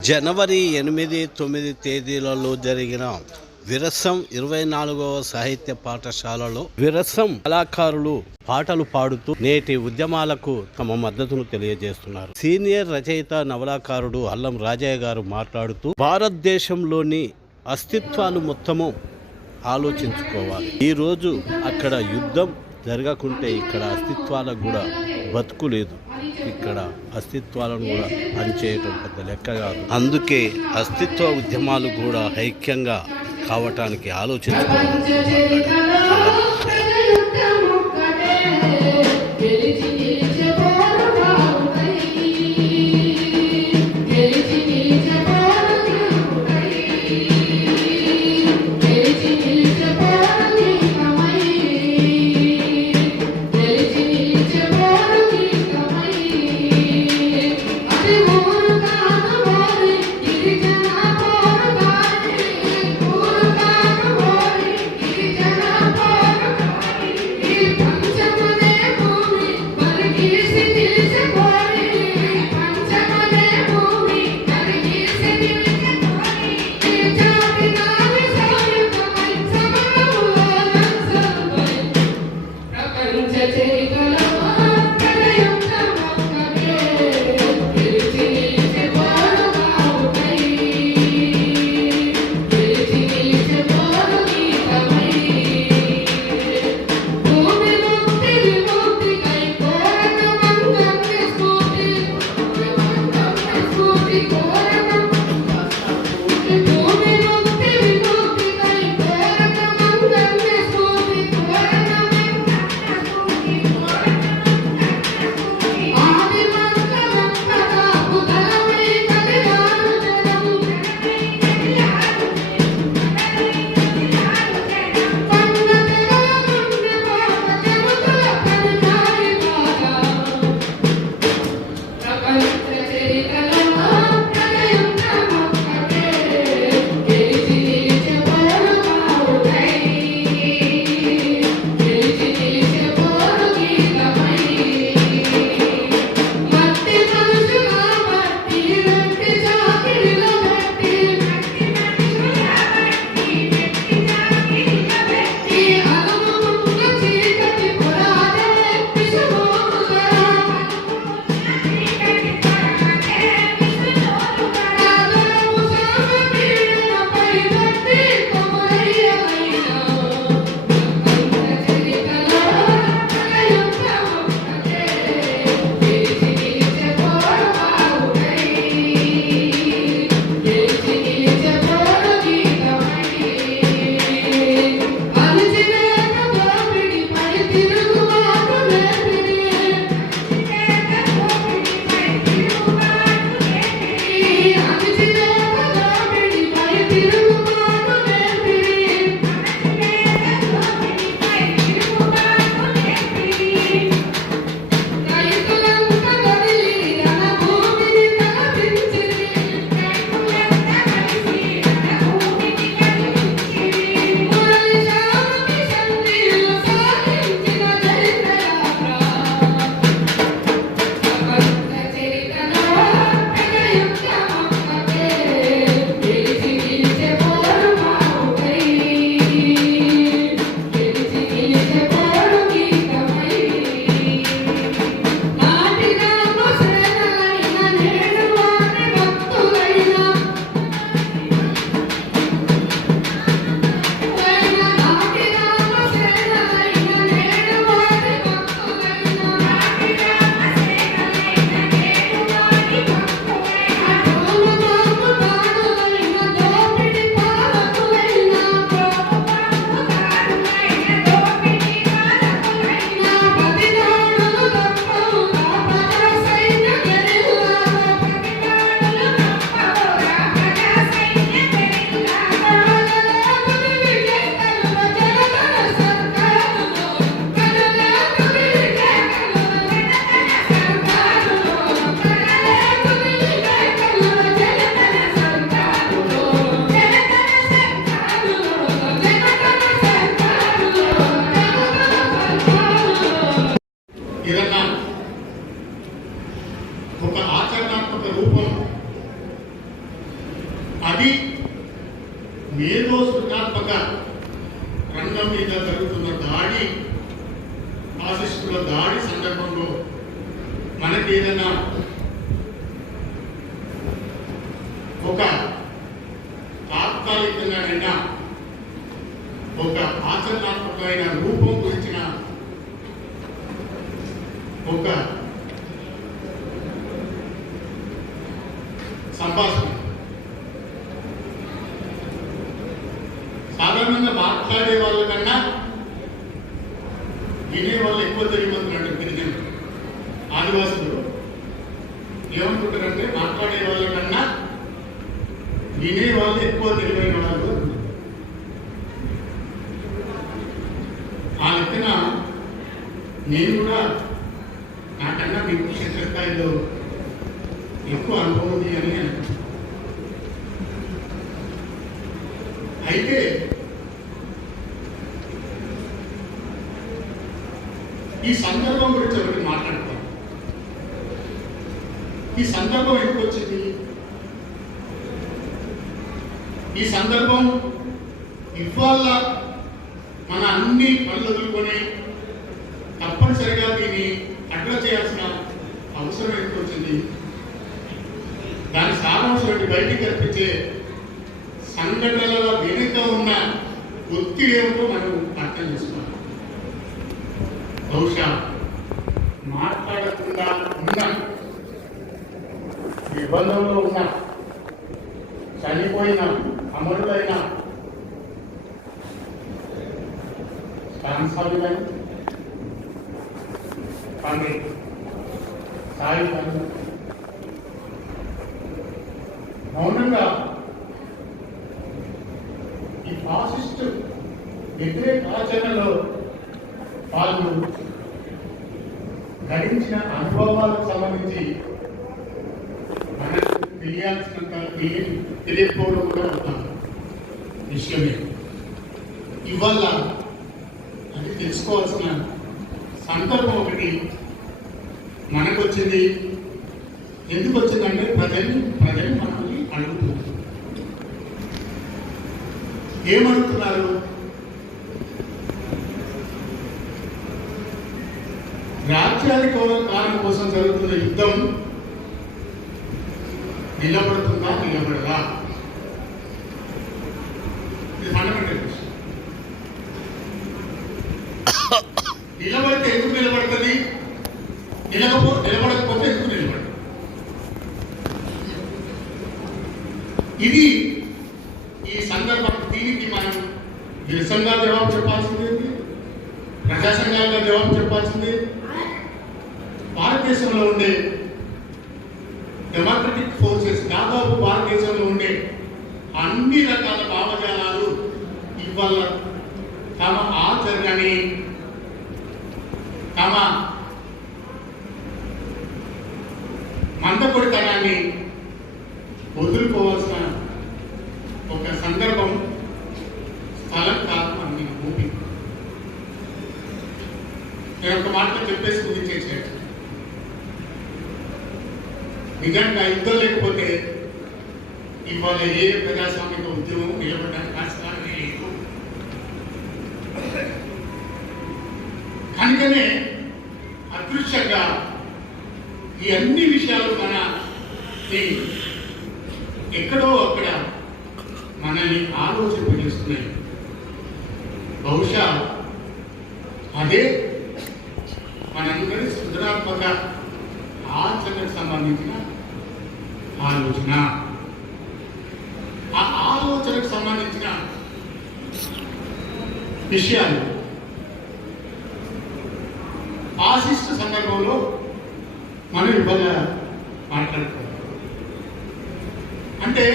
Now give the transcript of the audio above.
జనవరి 8, 9 తేదీలలో జరిగిన విరసం 24వ సాహిత్య పాఠశాలలో విరసం కళాకారులు పాటలు పాడుతూ నేటి ఉద్యమాలకు తమ మద్దతును తెలియజేస్తున్నారు. సీనియర్ రచయిత నవలాకారుడు అల్లం రాజయ్య గారు మాట్లాడుతూ భారతదేశంలోని అస్తిత్వాలు మొత్తము ఆలోచించుకోవాలి. ఈరోజు అక్కడ యుద్ధం జరగకుంటే ఇక్కడ అస్తిత్వాలకు కూడా బతుకు లేదు. ఇక్కడ అస్తిత్వాలను కూడా పనిచేయటం పెద్ద లెక్క కాదు. అందుకే అస్తిత్వ ఉద్యమాలు కూడా ఐక్యంగా కావటానికి ఆలోచించుకోవాలి. మనకి ఏదైనా ఒక తాత్కాలికంగానైనా ఒక ఆచరణాత్మకమైన రూపం గురించిన ఒక సంభాషణ సాధారణంగా మాట్లాడే వాళ్ళ కన్నా వినే వాళ్ళు ఎక్కువ తెలియమంటున్నాడు. గిరిజనులు ఆదివాసులు ఏమనుకుంటారంటే మాట్లాడే వాళ్ళ కన్నా వినే వాళ్ళు ఎక్కువ తెలివైన వాళ్ళు. ఆ లెక్కన నేను కూడా నాకన్నా మీకు క్షేత్రస్థాయిలో ఎక్కువ అనుభవం ఉంది అని అనుకుంటున్నాను. అయితే ఈ సందర్భం గురించి ఒకటి మాట్లాడతాం. ఈ సందర్భం ఎందుకు వచ్చింది? ఈ సందర్భం ఇవాళ మన అన్ని పనులు వదులుకొని తప్పనిసరిగా దీన్ని అడ్రస్ చేయాల్సిన అవసరం ఎందుకు వచ్చింది? దాని సారాంశం బయటికి కనిపించే సంఘటనల వెనుక ఉన్న ఒత్తిడి ఏమిటో మనం అర్థం చేసుకోవాలి. బహుశా మాట్లాడకుండా ఉన్న నిబంధనలో ఉన్న చనిపోయిన అమరులైన స్వామి గారు, పండి సాయి గారు మౌనంగా ఈ ఫాసిస్ట్ వ్యతిరేక ఆచరణలో వాళ్ళు గడించిన అనుభవాలకు సంబంధించి మనకు తెలియాల్సినంత తెలియకపోవడం కూడా ఒక విషయమే. ఇవాళ అది తెలుసుకోవాల్సిన సందర్భం ఒకటి మనకు వచ్చింది. ఎందుకు వచ్చిందంటే ప్రజలు మనల్ని అడుగుతున్నారు. ఏమడుగుతున్నారు? రాజ్యాధికారం కోసం జరుగుతున్న యుద్ధం నిలబడుతుందా నిలబడదా? ఇది ఫండమెంటల్ విషయం. నిలబడితే ఎందుకు నిలబడుతుంది? నిలబడకపోతే ఎందుకు నిలబడదు? ఇది ఈ సందర్భం. దీనికి మనం నిరసంగా జవాబు చెప్పాల్సింది, ప్రజా సంఘాలుగా జవాబు చెప్పాల్సింది. భారతదేశంలో ఉండే డెమోక్రటిక్ ఫోర్సెస్, దాదాపు భారతదేశంలో ఉండే అన్ని రకాల భావజాలాలు ఇవాళ తమ ఆచరణని, తమ మందకొడితనాన్ని వదులుకోవాల్సిన ఒక సందర్భం, స్థలం కాదు అని ఊపి. నేను ఒక మాట చెప్పేసి ముగించేసాడు. నిజంగా యుద్ధం లేకపోతే ఇవాళ ఏ ప్రజాస్వామిక ఉద్యమం నిలబడడానికి ఆస్కారమే లేదు. కనుకనే అదృశ్యంగా ఈ అన్ని విషయాలు మనని ఎక్కడో అక్కడ మనల్ని ఆలోచింపజేస్తున్నాయి. బహుశా అదే మనందరి సృజనాత్మక ఆచరణకు సంబంధించిన ఆలోచన. ఆ ఆలోచనకు సంబంధించిన విషయాలు ఫాసిస్ట్ సందర్భంలో మనం ఇవాళ మాట్లాడుకోవాలి. అంటే